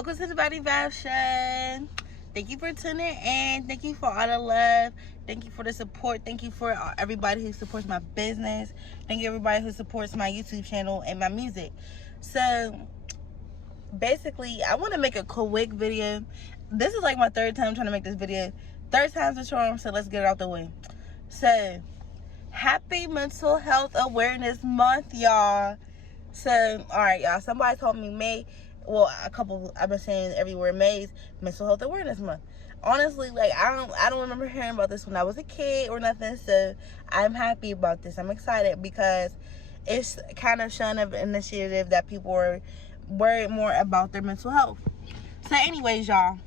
Welcome to the Vybez show. Thank you for tuning in. Thank you for all the love. Thank you for the support. Thank you for everybody who supports my business. Thank you everybody who supports my YouTube channel and my music. So basically, I want to make a quick video. This is like my third time trying to make this video. Third time's a charm, so let's get it out the way. So happy Mental Health Awareness Month, y'all. So, alright, y'all. Somebody told me May, well, I've been saying everywhere, May's Mental Health Awareness Month. Honestly, like, I don't remember hearing about this when I was a kid or nothing, so I'm happy about this. I'm excited because it's kind of showing an initiative that people are worried more about their mental health. So, anyways, y'all,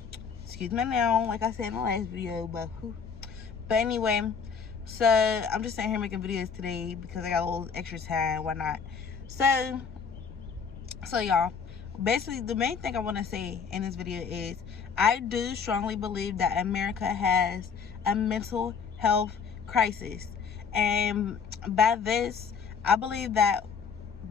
excuse me now, like I said in the last video, but anyway, so I'm just sitting here making videos today because I got a little extra time, why not? So y'all, basically the main thing I want to say in this video is I do strongly believe that America has a mental health crisis, and by this I believe that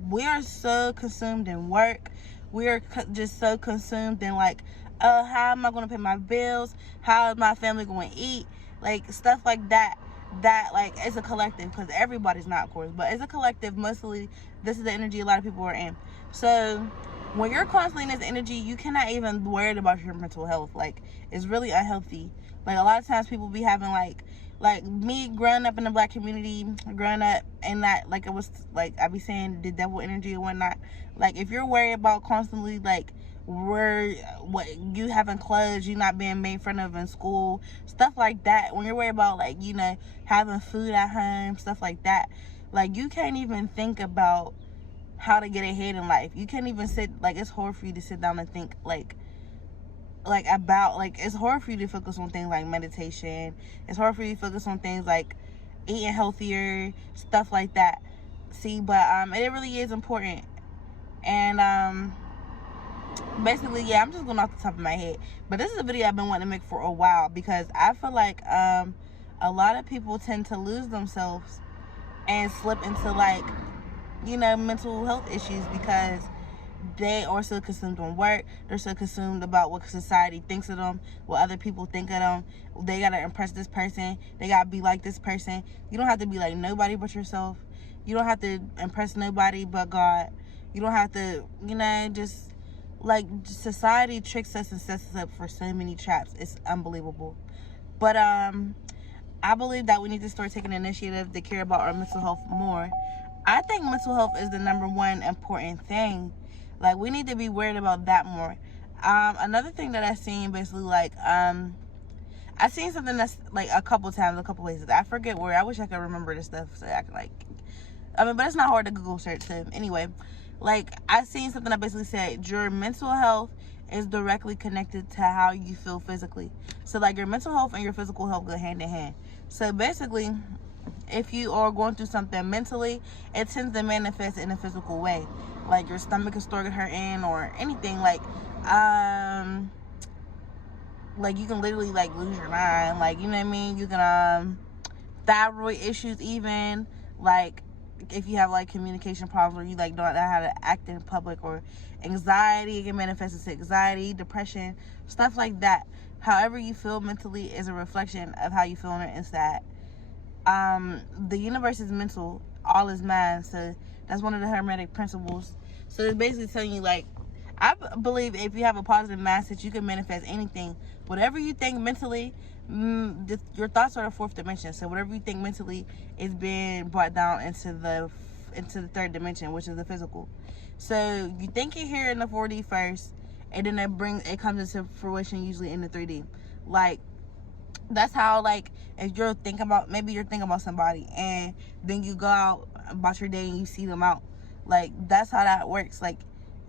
we are so consumed in work. We are just so consumed in like, how am I going to pay my bills? How is my family going to eat? Like stuff like that. That like it's a collective, because everybody's not, of course, but it's a collective. Mostly this is the energy a lot of people are in. So when you're constantly in this energy, you cannot even worry about your mental health. Like, it's really unhealthy. Like, a lot of times people be having like me growing up in the Black community, growing up in that, like, it was like I be saying the devil energy and whatnot. Like, if you're worried about constantly like what you having clothes, you not being made fun of in school, stuff like that, when you're worried about like, you know, having food at home, stuff like that, like you can't even think about how to get ahead in life. You can't even sit, like, it's hard for you to sit down and think like about, like, it's hard for you to focus on things like meditation. It's hard for you to focus on things like eating healthier, stuff like that. See, but it really is important. And basically, yeah, I'm just going off the top of my head, but this is a video I've been wanting to make for a while, because I feel like a lot of people tend to lose themselves and slip into, like, you know, mental health issues because they are so consumed on work. They're so consumed about what society thinks of them, what other people think of them. They gotta impress this person, they gotta be like this person. You don't have to be like nobody but yourself. You don't have to impress nobody but God. You don't have to, you know, just like, society tricks us and sets us up for so many traps. It's unbelievable. But I believe that we need to start taking initiative to care about our mental health more. I think mental health is the #1 important thing. Like, we need to be worried about that more. Another thing that I seen, basically, like, I seen something that's like a couple times, a couple places. I forget where. I wish I could remember this stuff so I can, like, but it's not hard to Google search. So anyway, like, I seen something that basically said your mental health is directly connected to how you feel physically. So like, your mental health and your physical health go hand in hand. So basically, if you are going through something mentally, it tends to manifest in a physical way. Like, your stomach can start hurting or anything. Like you can literally like lose your mind. Like, you know what I mean? You can thyroid issues, even like if you have like communication problems, or you like don't know how to act in public, or anxiety, it can manifest as anxiety, depression, stuff like that. However you feel mentally is a reflection of how you feel on the inside. The universe is mental, all is mind. So that's one of the hermetic principles. So it's basically telling you, like, I believe if you have a positive mindset, you can manifest anything. Whatever you think mentally, your thoughts are the 4th dimension. So whatever you think mentally is being brought down into the 3rd dimension, which is the physical. So you think you're here in the 4D first, and then it comes into fruition usually in the 3D. Like, that's how, like, if you're thinking about somebody, and then you go out about your day and you see them out, like, that's how that works. Like,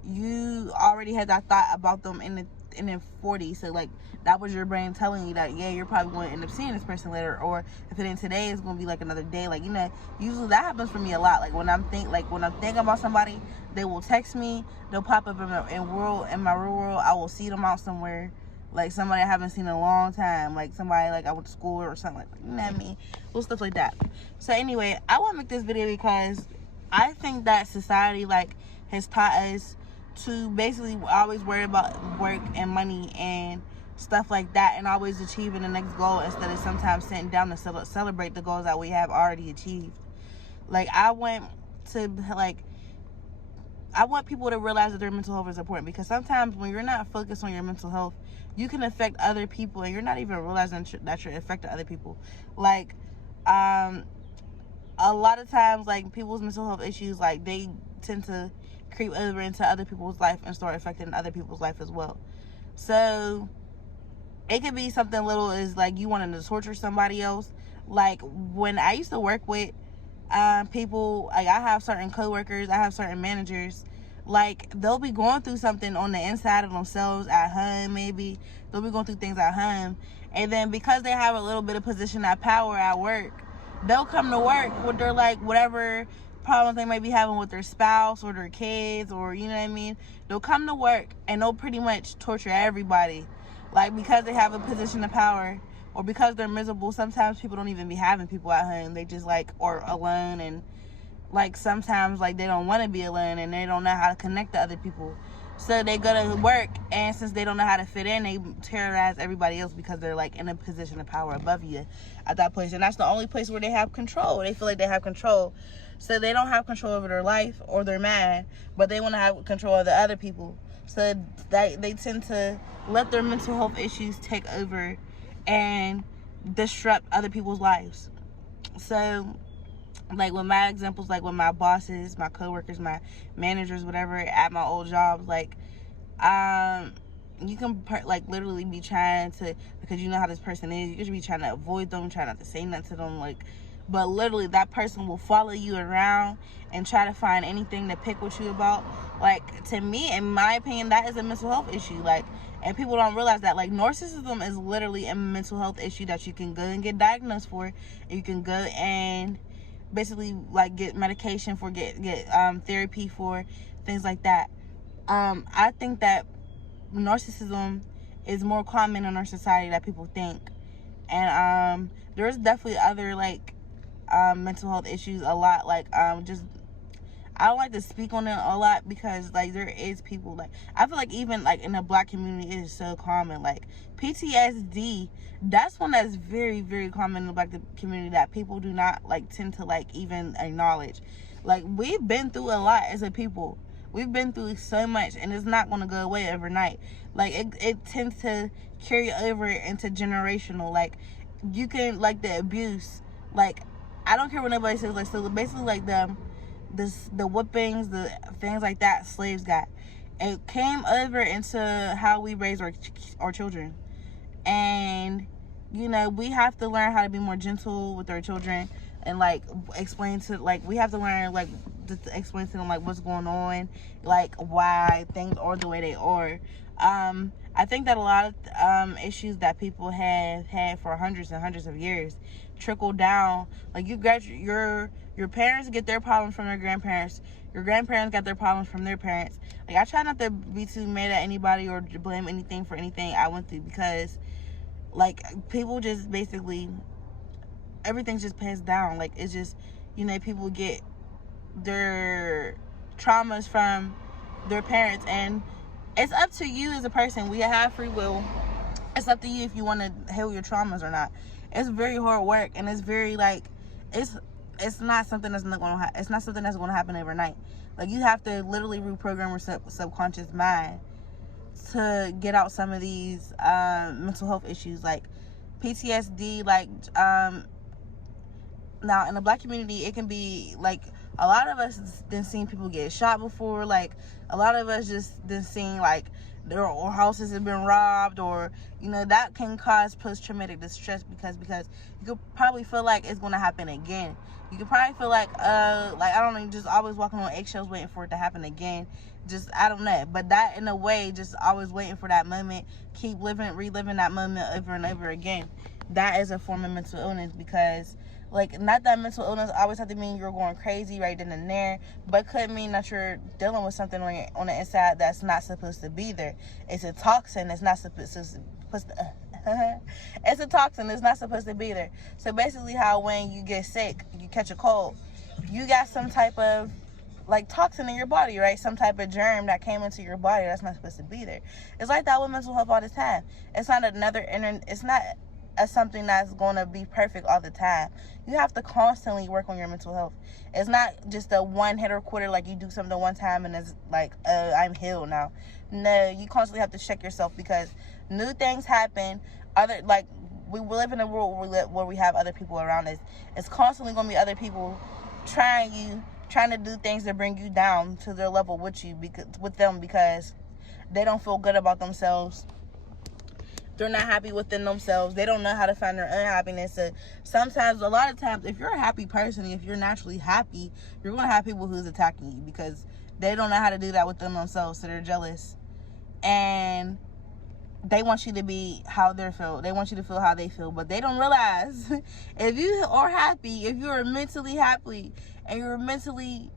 you already had that thought about them in the 40. So like, that was your brain telling you that, yeah, you're probably going to end up seeing this person later, or if it ain't today, it's going to be like another day. Like, you know, usually that happens for me a lot. Like, when I'm thinking about somebody, they will text me, they'll pop up in my real world. I will see them out somewhere, like somebody I haven't seen in a long time, like somebody like I went to school or something, like, you know what I mean, little stuff like that. So anyway, I want to make this video because I think that society, like, has taught us to basically always worry about work and money and stuff like that, and always achieving the next goal instead of sometimes sitting down to celebrate the goals that we have already achieved. Like, I want people to realize that their mental health is important, because sometimes when you're not focused on your mental health, you can affect other people and you're not even realizing that you're affecting other people. Like, a lot of times, like, people's mental health issues, like, they tend to creep over into other people's life and start affecting other people's life as well. So it could be something little as like you wanting to torture somebody else. Like, when I used to work with people, like, I have certain coworkers, I have certain managers, like, they'll be going through something on the inside of themselves at home. Maybe they'll be going through things at home, and then because they have a little bit of position of power at work, they'll come to work with their, like, whatever problems they might be having with their spouse or their kids, or, you know what I mean, they'll come to work and they'll pretty much torture everybody, like, because they have a position of power, or because they're miserable. Sometimes people don't even be having people at home. They just, like, are alone, and, like, sometimes, like, they don't want to be alone and they don't know how to connect to other people. So they go to work, and since they don't know how to fit in, they terrorize everybody else because they're, like, in a position of power above you at that place. And that's the only place where they have control. They feel like they have control. So they don't have control over their life, or they're mad, but they want to have control of the other people. So they tend to let their mental health issues take over and disrupt other people's lives. So, like, with my examples, like with my bosses, my coworkers, my managers, whatever, at my old jobs, like, you can, like, literally be trying to, because you know how this person is, you could be trying to avoid them, try not to say nothing to them, like, but literally that person will follow you around and try to find anything to pick with you about. Like, to me, in my opinion, that is a mental health issue. Like, and people don't realize that, like, narcissism is literally a mental health issue that you can go and get diagnosed for, and you can go and basically, like, get medication for, get therapy for, things like that. I think that narcissism is more common in our society than people think, and there's definitely other, like, mental health issues a lot. Like, just, I don't like to speak on it a lot because, like, there is people, like, I feel like even, like, in the Black community, it is so common. Like, PTSD, that's one that's very, very common in the Black community that people do not, like, tend to, like, even acknowledge. Like, we've been through a lot as a people. We've been through so much, and it's not going to go away overnight. Like, it tends to carry over into generational. Like, you can, like, the abuse, like, I don't care what nobody says, like, so basically, like, the whippings, the things like that slaves got, it came over into how we raise our children. And, you know, we have to learn how to be more gentle with our children, and, like, explain to, like, we have to learn, like, just to explain to them, like, what's going on, like, why things are the way they are. I think that a lot of issues that people have had for hundreds and hundreds of years trickle down. Like, your parents get their problems from their grandparents. Your grandparents got their problems from their parents. Like, I try not to be too mad at anybody or to blame anything for anything I went through, because, like, people just basically, everything's just passed down. Like, it's just, you know, people get their traumas from their parents, and it's up to you as a person. We have free will. It's up to you if you want to heal your traumas or not. It's very hard work, and it's very, like, it's not something that's not going to it's not something that's going to happen overnight. Like, you have to literally reprogram your subconscious mind to get out some of these mental health issues, like PTSD. Like, now in the Black community, it can be, like, a lot of us done seen people get shot before. Like, a lot of us just done seen, like, their houses have been robbed, or, you know, that can cause post-traumatic distress, because you could probably feel like it's going to happen again. You could probably feel like I don't know, just always walking on eggshells waiting for it to happen again. Just, I don't know, but that, in a way, just always waiting for that moment, keep reliving that moment over and over again, that is a form of mental illness. Because, like, not that mental illness always have to mean you're going crazy right then and there, but could mean that you're dealing with something on the inside that's not supposed to be there. It's a toxin that's not supposed to it's a toxin that's not supposed to be there. So basically, how when you get sick, you catch a cold, you got some type of like toxin in your body, right? Some type of germ that came into your body that's not supposed to be there. It's like that with mental health all the time. It's not it's not something that's going to be perfect all the time. You have to constantly work on your mental health. It's not just a one hit or quarter, like you do something one time and it's like, I'm healed now. No, you constantly have to check yourself, because new things happen. We live in a world where we have other people around us. It's constantly going to be other people trying to do things that bring you down to their level with them, because they don't feel good about themselves. They're not happy within themselves. They don't know how to find their own happiness. So sometimes, a lot of times, if you're a happy person, if you're naturally happy, you're going to have people who's attacking you, because they don't know how to do that within themselves. So they're jealous. And they want you to be how they feel. They want you to feel how they feel. But they don't realize, if you are happy, if you're mentally happy and you're mentally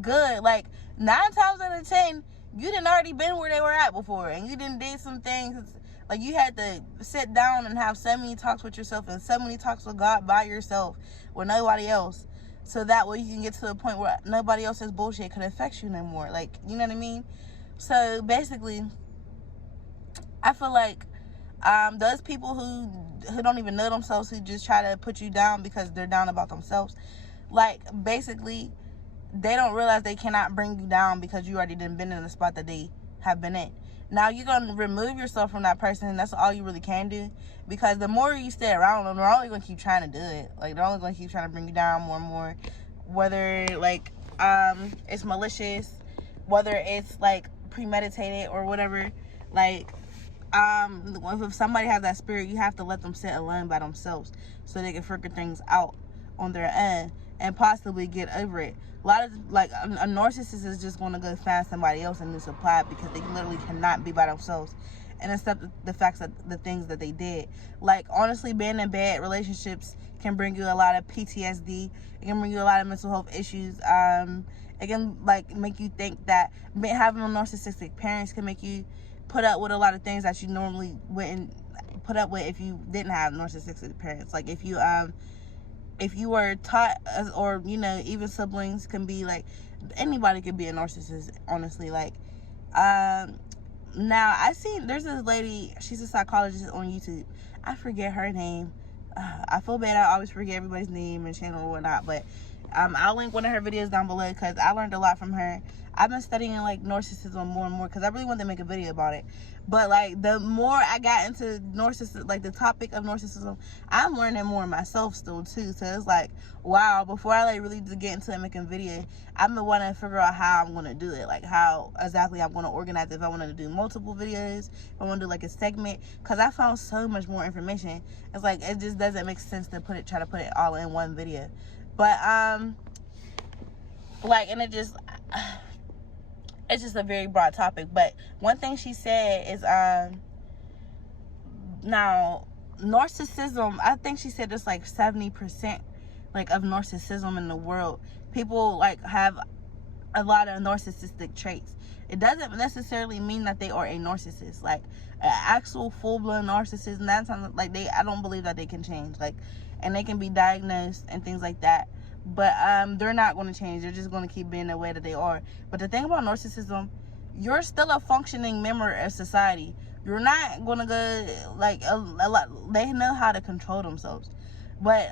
good, like 9 times out of 10, you done already been where they were at before. And you done did some things. Like, you had to sit down and have so many talks with yourself and so many talks with God by yourself, with nobody else. So that way you can get to a point where nobody else's bullshit can affect you no more. Like, you know what I mean? So basically, I feel like those people who don't even know themselves, who just try to put you down because they're down about themselves, like, basically, they don't realize they cannot bring you down, because you already done been in the spot that they have been in. Now you're going to remove yourself from that person, and that's all you really can do, because the more you stay around them, they're only going to keep trying to do it. Like, they're only going to keep trying to bring you down more and more, whether, like, it's malicious, whether it's, like, premeditated or whatever. Like, if somebody has that spirit, you have to let them sit alone by themselves so they can figure things out on their own and possibly get over it. A lot of, like, a narcissist is just going to go find somebody else and supply it, because they literally cannot be by themselves and accept the facts that the things that they did. Like, honestly, being in bad relationships can bring you a lot of PTSD. It can bring you a lot of mental health issues. It can, like, make you think that having narcissistic parents can make you put up with a lot of things that you normally wouldn't put up with if you didn't have narcissistic parents. Like, if you were taught, or, you know, even siblings can be, like, anybody could be a narcissist, honestly. Like, now I seen, there's this lady, she's a psychologist on YouTube. I forget her name. I feel bad, I always forget everybody's name and channel or whatnot, but I'll link one of her videos down below, because I learned a lot from her. I've been studying, like, narcissism more and more, because I really wanted to make a video about it. But, like, the more I got into narcissism, like, the topic of narcissism, I'm learning more myself still, too. So it's like, wow, before I, like, really get into it, making video, I've been wanting to figure out how I'm going to do it. Like, how exactly I'm going to organize it. If I want to do multiple videos, if I want to do, like, a segment. Because I found so much more information. It's like, it just doesn't make sense to try to put it all in one video. But, like, and it's just a very broad topic. But one thing she said is, now, narcissism, I think she said it's like 70%, like, of narcissism in the world. People, like, have a lot of narcissistic traits. It doesn't necessarily mean that they are a narcissist. Like, an actual full-blown narcissist, and that's like, I don't believe that they can change. Like, and they can be diagnosed and things like that. But they're not going to change. They're just going to keep being the way that they are. But the thing about narcissism, you're still a functioning member of society. You're not going to go, like, a lot. They know how to control themselves. But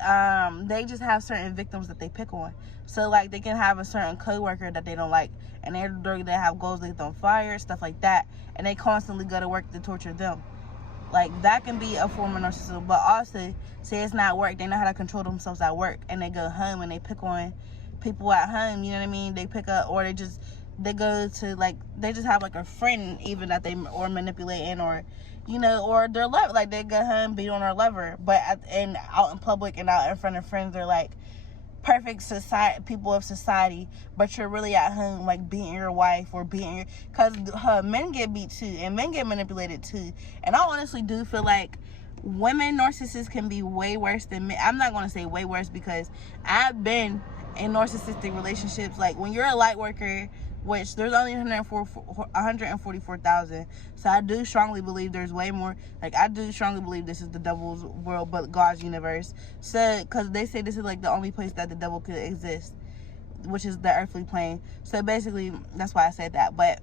they just have certain victims that they pick on. So, like, they can have a certain coworker that they don't like, and they have goals they don't fire, stuff like that. And they constantly go to work to torture them. Like, that can be a form of narcissism. But also, say it's not work, they know how to control themselves at work, and they go home and they pick on people at home, you know what I mean? They pick up, or they go to, like, they just have, like, a friend even that they, or manipulating, or, you know, or their lover, like, they go home, beat on their lover, but and out in public and out in front of friends, they're, like, perfect people of society, but you're really at home, like, beating your wife or beating your, because men get beat too, and men get manipulated too. And I honestly do feel like women narcissists can be way worse than men. I'm not going to say way worse, because I've been in narcissistic relationships. Like, when you're a light worker, which there's only 144,000, so I do strongly believe there's way more. Like, I do strongly believe this is the devil's world, but God's universe. So, because they say this is, like, the only place that the devil could exist. which is the earthly plane. So basically, that's why I said that. But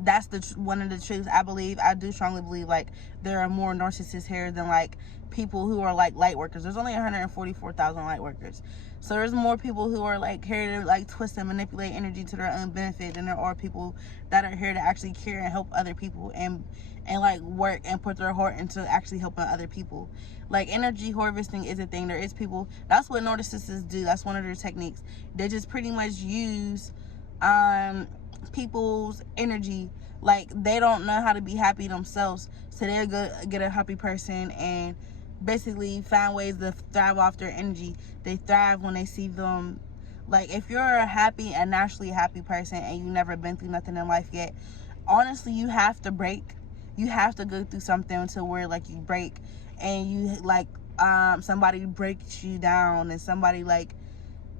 that's one of the truths. I do strongly believe, like, there are more narcissists here than, like, people who are, like, light workers. There's only 144,000 light workers. So there's more people who are, like, here to, like, twist and manipulate energy to their own benefit than there are people that are here to actually care and help other people and like, work and put their heart into actually helping other people. Like, energy harvesting is a thing. There is people, that's what narcissists do. That's one of their techniques. They just pretty much use people's energy. Like, they don't know how to be happy themselves, so they'll go get a happy person and basically find ways to thrive off their energy. They thrive when they see them. Like, if you're a happy, a naturally happy person and you've never been through nothing in life yet, honestly, you have to break. You have to go through something to where, like, you break and you, like, somebody breaks you down and somebody, like,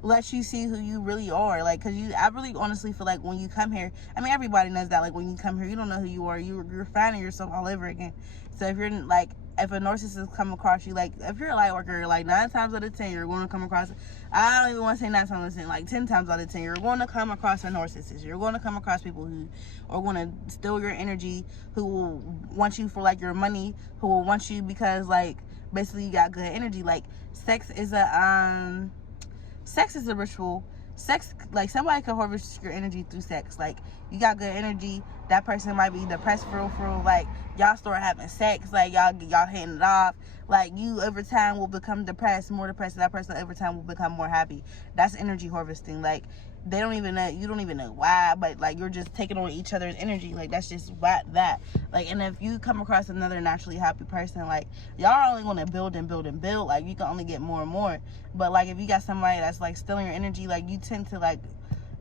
lets you see who you really are. Like, because I really honestly feel like when you come here, I mean, everybody knows that, like, when you come here, you don't know who you are. You're finding yourself all over again. So if you're, like, if a narcissist come across you, like, if you're a light worker, like, 9 times out of 10, you're going to come across, I don't even want to say 9 times out of 10, like, 10 times out of 10, you're going to come across a narcissist. You're going to come across people who are going to steal your energy, who will want you for, like, your money, who will want you because, like, basically you got good energy. Like, sex is a ritual. Sex, like, somebody can harvest your energy through sex. Like, you got good energy, that person might be depressed for real, like, y'all start having sex, like, y'all hitting it off, like, you over time will become more depressed, that person over time will become more happy. That's energy harvesting. Like, they don't even know, you don't even know why, but, like, you're just taking on each other's energy. Like, that's just that. Like, and if you come across another naturally happy person, like, y'all are only going to build and build and build. Like, you can only get more and more. But, like, if you got somebody that's, like, stealing your energy, like, you tend to, like,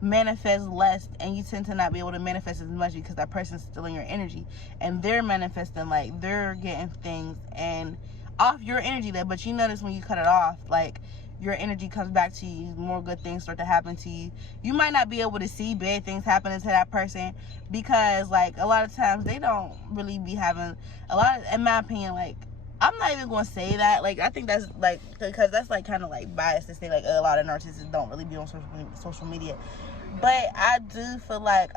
manifest less, and you tend to not be able to manifest as much because that person's stealing your energy, and they're manifesting, like, they're getting things and off your energy there. But you notice when you cut it off, like, your energy comes back to you, more good things start to happen to you. You might not be able to see bad things happening to that person because, like, a lot of times they don't really be having a lot of, in my opinion, like, I'm not even going to say that. Like, I think that's, like, because that's, like, kind of, like, biased to say, like, a lot of narcissists don't really be on social media. But I do feel like,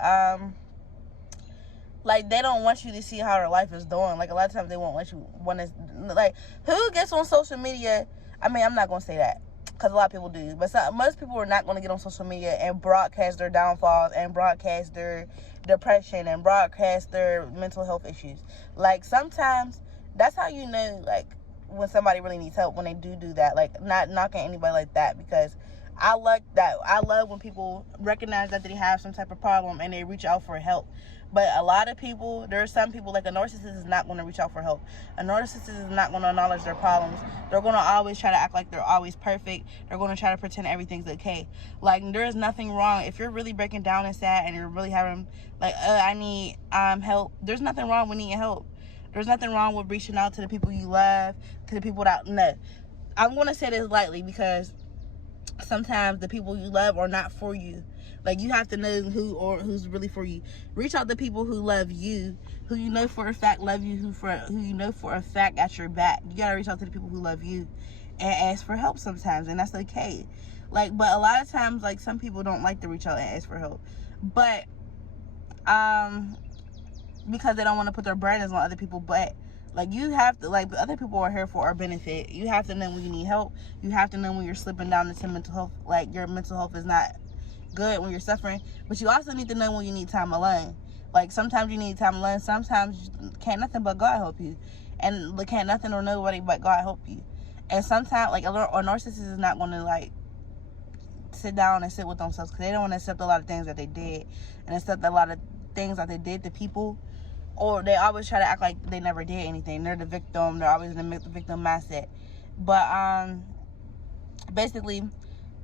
they don't want you to see how their life is doing. Like, a lot of times they won't let you, like, who gets on social media? I mean, I'm not going to say that because a lot of people do. But most people are not going to get on social media and broadcast their downfalls and broadcast their depression and broadcast their mental health issues. Like, sometimes that's how you know, like, when somebody really needs help, when they do that. Like, not knocking anybody like that, because I like that. I love when people recognize that they have some type of problem and they reach out for help. But a lot of people, there are some people, like, a narcissist is not going to reach out for help. A narcissist is not going to acknowledge their problems. They're going to always try to act like they're always perfect. They're going to try to pretend everything's okay. Like, there is nothing wrong. If you're really breaking down and sad and you're really having, like, I need help, there's nothing wrong with needing help. There's nothing wrong with reaching out to the people you love, to the people that, no. I'm going to say this lightly because sometimes the people you love are not for you. Like, you have to know who's really for you. Reach out to people who love you, who you know for a fact love you, who you know for a fact got your back. You gotta reach out to the people who love you and ask for help sometimes, and that's okay. Like, but a lot of times, like, some people don't like to reach out and ask for help, but because they don't want to put their burdens on other people. But, like, you have to, like, other people are here for our benefit. You have to know when you need help. You have to know when you're slipping down into mental health, like, your mental health is not good, when you're suffering. But you also need to know when you need time alone. Like, sometimes you need time alone. Sometimes can't nothing but God help you, and can't nothing or nobody but God help you. And sometimes, like, a narcissist is not going to, like, sit down and sit with themselves because they don't want to accept a lot of things that they did and accept a lot of things that they did to people. Or they always try to act like they never did anything. They're the victim. They're always in the victim mindset. But basically,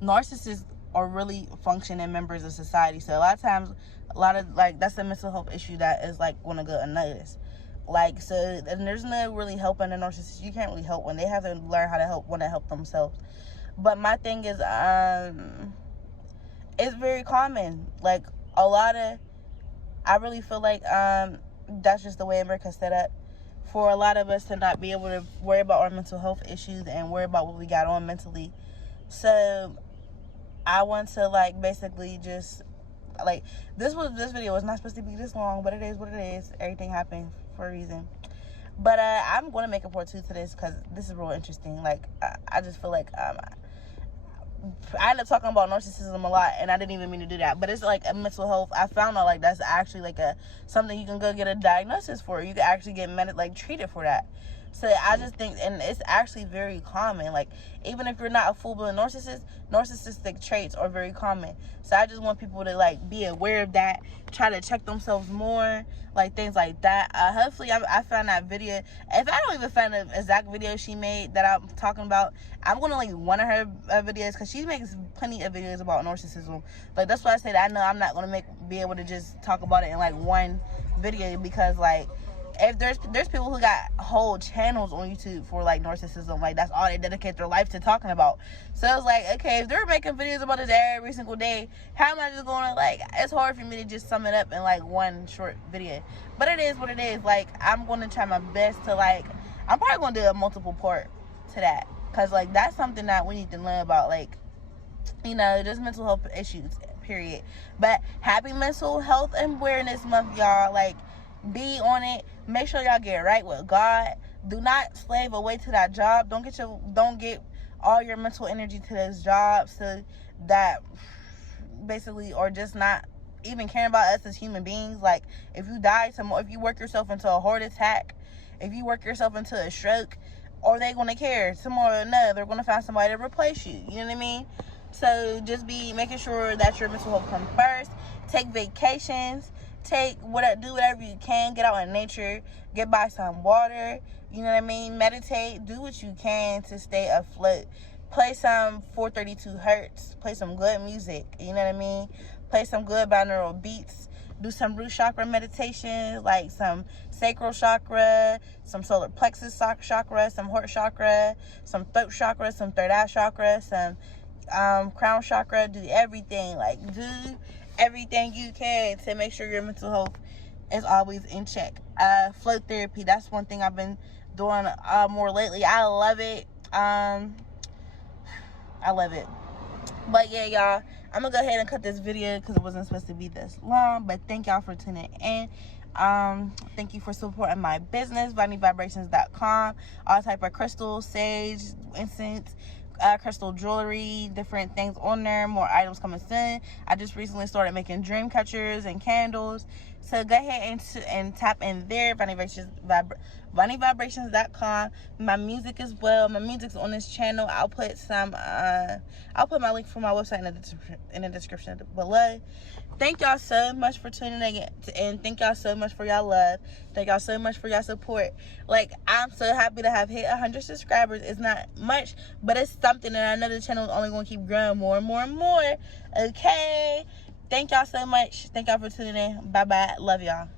narcissists are really functioning members of society. So a lot of times, like, that's a mental health issue that is, like, going to go unnoticed. Like, so, and there's no really helping a narcissist. You can't really help when they have to learn how to help themselves. But my thing is, it's very common. Like, I really feel like that's just the way America's set up, for a lot of us to not be able to worry about our mental health issues and worry about what we got on mentally. So I want to like basically just like this video was not supposed to be this long, but it is what it is. Everything happened for a reason. But I'm going to make a part 2 to this because this is real interesting. Like I just feel like I end up talking about narcissism a lot, and I didn't even mean to do that. But it's like a mental health. I found out like that's actually like something you can go get a diagnosis for. You can actually get treated for that. So I just think, and it's actually very common. Like even if you're not a full-blown narcissist, narcissistic traits are very common. So I just want people to like be aware of that, try to check themselves more, like things like that. Hopefully I found that video. If I don't even find the exact video she made that I'm talking about, I'm gonna link one of her videos because she makes plenty of videos about narcissism. Like that's why I said I know I'm not gonna be able to just talk about it in like one video, because like if there's people who got whole channels on YouTube for like narcissism, like that's all they dedicate their life to talking about. So it's like, okay, if they're making videos about this every single day, how am I just going to like, it's hard for me to just sum it up in like one short video. But it is what it is. Like I'm going to try my best to like, I'm probably going to do a multiple part to that, because like that's something that we need to learn about, like, you know, just mental health issues, period. But happy Mental Health Awareness Month, y'all. Like, be on it. Make sure y'all get right with God. Do not slave away to that job. Don't get all your mental energy to this job, so that basically, or just not even caring about us as human beings. Like if you die tomorrow, if you work yourself into a heart attack, if you work yourself into a stroke, are they gonna care? Tomorrow, no, they're gonna find somebody to replace you. You know what I mean? So just be making sure that your mental health comes first. Take vacations. Do whatever you can. Get out in nature. Get by some water. You know what I mean? Meditate. Do what you can to stay afloat. Play some 432 hertz. Play some good music. You know what I mean? Play some good binaural beats. Do some root chakra meditation, like some sacral chakra, some solar plexus chakra, some heart chakra, some throat chakra, some third eye chakra, some crown chakra. Do everything. Like do everything you can to make sure your mental health is always in check. Flow therapy, that's one thing I've been doing more lately. I love it. I love it. But yeah, y'all, I'm gonna go ahead and cut this video because it wasn't supposed to be this long. But thank y'all for tuning in. Thank you for supporting my business, VineyVibrations.com. All type of crystals, sage, incense, crystal jewelry, different things on there. More items coming soon. I just recently started making dream catchers and candles, so go ahead and tap in there. VineyVibrations.com. My music as well. My music's on this channel. I'll put my link for my website in the description below. Thank y'all so much for tuning in, and thank y'all so much for y'all love. Thank y'all so much for y'all support. Like, I'm so happy to have hit 100 subscribers. It's not much, but it's something, and I know the channel is only going to keep growing more and more and more. Okay? Thank y'all so much. Thank y'all for tuning in. Bye-bye. Love y'all.